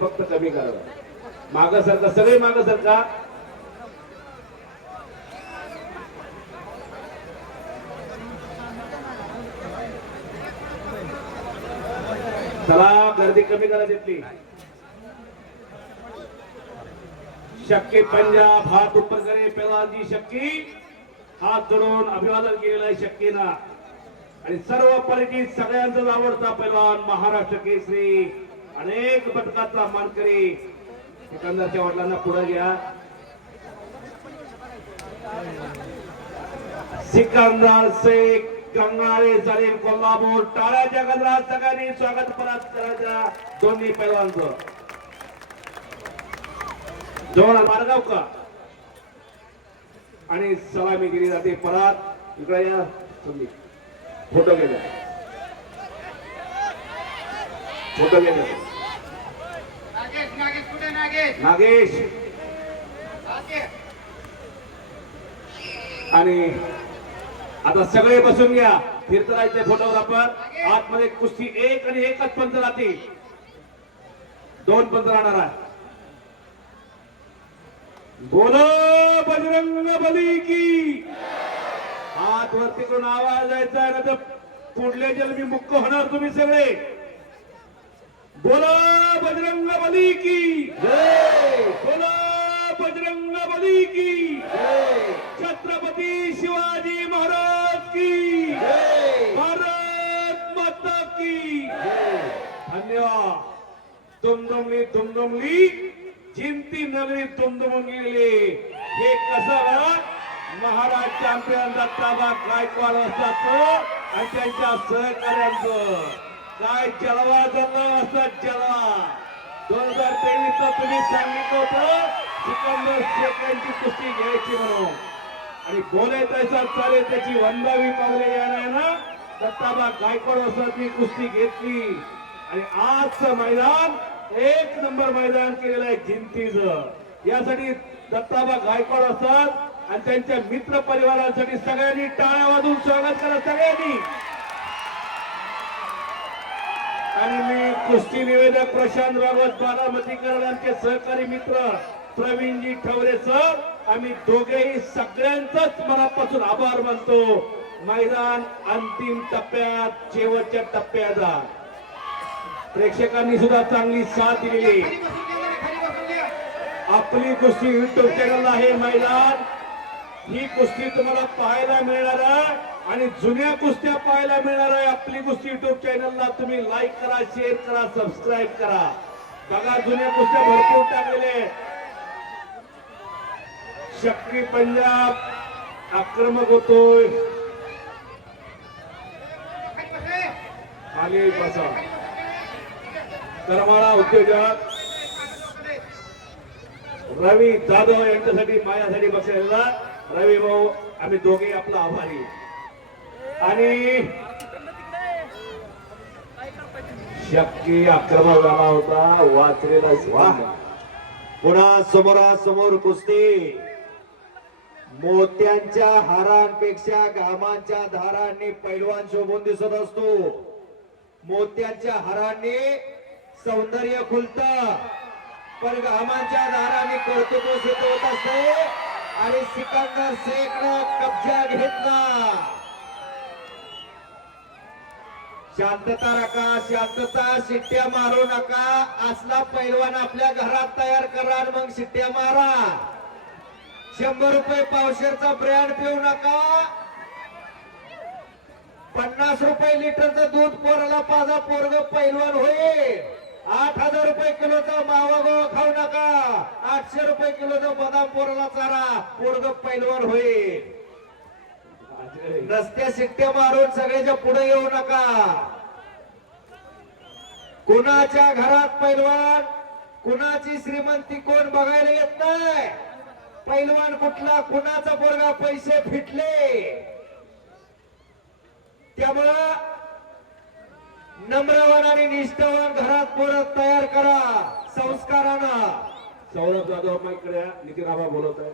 फक्त कमी करावं माग सरका सगळे माग सरका चला गर्दी कमी करा तिथली. शक्की पंजाब हात उपर करे पेलाजी शक्की. हात जोडून अभिवादन केलेलं आहे शक्कीना आणि सर्व परिचित सगळ्यांचाच आवडता पैलवान महाराष्ट्र केसरी. अनेक पदकाचा मानकरी एकंदरच्या वडिलांना पुढे घ्या. सिकंदर शेख गंगाळे चालेल कोल्हापूर टाळ्याच्या गजरात सगळ्यांनी स्वागत परत करायच्या दोन्ही पैलवानचं. जवळ मारगाव का आणि सलामी गिरी जाते परत. इकडे या तुम्ही. फोटो गेले फोटो गेले नागेश. आणि आता सगळे बसून घ्या. फिरतरायचे फोटोग्राफर. आतमध्ये कुस्ती एक आणि एकच पंच राहतील. दोन पंच राहणार आहे बोलो बजरंग बली की. हात वरती करून आवाज यायचा आहे ना तर पुढले जन्मी मुक्क होणार तुम्ही सगळे. बोलो बजरंग बली की. बोलो बजरंग बली की. छत्रपती शिवाजी महाराज की. भारत माता की. धन्यवाद. दुमदुमली दुमदुमली जिंती नगरी दुमदुमून गेली हे कसं महाराज चॅम्पियन दत्ताबा गायकवाड असतात आणि त्यांच्या सहकार्यांचं काय जलवा जलवा असं चलवा दोन हजार तेवीस तुम्ही सांगितलं होतं सिकंदर शेख यांची कुस्ती घ्यायची म्हणून. आणि बोले तैसा चालेल त्याची वंदावी पावले येणार ना? दत्ताबा गायकवाड असतात ती कुस्ती घेतली. आणि आजचं मैदान एक नंबर मैदान केलेलं आहे जिंतीच. यासाठी दत्ताबा गायकवाड असतात आणि त्यांच्या मित्र परिवारासाठी सगळ्यांनी टाळ्या वाजून स्वागत करा सगळ्यांनी. आणि मी कुस्ती निवेदक प्रशांत रावत बारामतीकर यांचे सहकारी मित्र प्रवीणजी ठवरे सर आम्ही दोघेही सगळ्यांचाच मनापासून आभार मानतो. मैदान अंतिम टप्प्यात शेवटच्या टप्प्याचा प्रेक्षकांनी सुद्धा चांगली साथ दिलेली. आपली कुस्ती युट्यूब चॅनल आहे मैदान. ही कुस्ती तुम्हाला पाहायला मिळणार आहे आणि जुन्या कुस्त्या पाहायला मिळणार आहे. आपली कुस्ती युट्यूब चॅनलला तुम्ही लाईक करा शेअर करा सबस्क्राईब करा. बघा जुन्या कुस्त्या भरपूर टाकलेल्या आहेत. शक्ती पंजाब आक्रमक होतोय. खाली खाली बसा करमाळा उद्योजक. रवी जाधव यांच्यासाठी माझ्यासाठी बसलेला रवी भाऊ आम्ही दोघे आपला आभारी. आणि शक्की आक्रमक झाला होता वाचलेला वाह. पुन्हा समोरासमोर कुस्ती. मोत्यांच्या हारांपेक्षा घामांच्या धारांनी पैलवान शोभून दिसत असतो. मोत्यांच्या हारांनी सौंदर्य खुलत. पण घामांच्या धारांनी कौतुक सिद्ध होत असते. आणि सिकंदर शेखनं कब्जा घेतला. शांतता राखा शांतता शिट्ट्या मारू नका. असला पैलवान आपल्या घरात तयार करा मग शिट्ट्या मारा. शंभर रुपये पावशेरचा ब्रँड पिऊ नका. पन्नास रुपये लिटरचं दूध पोराला पाजा पोरग पैलवान होईल. आठ हजार रुपये किलोचा मावा गोवा सातशे रुपये किलोचा बदाम पोराला चारा. पोरग पैलवान होईल. रस्त्या शिट्ट्या मारून सगळ्याच्या पुढे येऊ नका. कुणाच्या घरात पैलवान कुणाची श्रीमंती कोण बघायला येत नाही? पैलवान कुठला कुणाचा पोरगा पैसे फिटले? त्यामुळं नम्रवान आणि निष्ठावान घरात पोरत तयार करा. संस्कारानं. सौरभ जाधव इकडे नितीन आबा बोलत आहे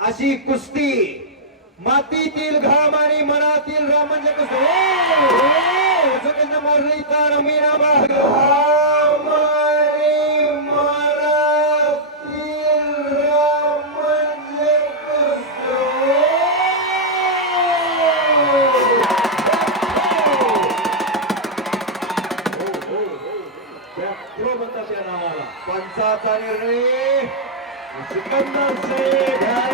अशी कुस्ती मातीतील घाम आणि मनातील राम म्हणजे कसं हो, हो, जगन मारली तर निर्णय सिकंदर शेख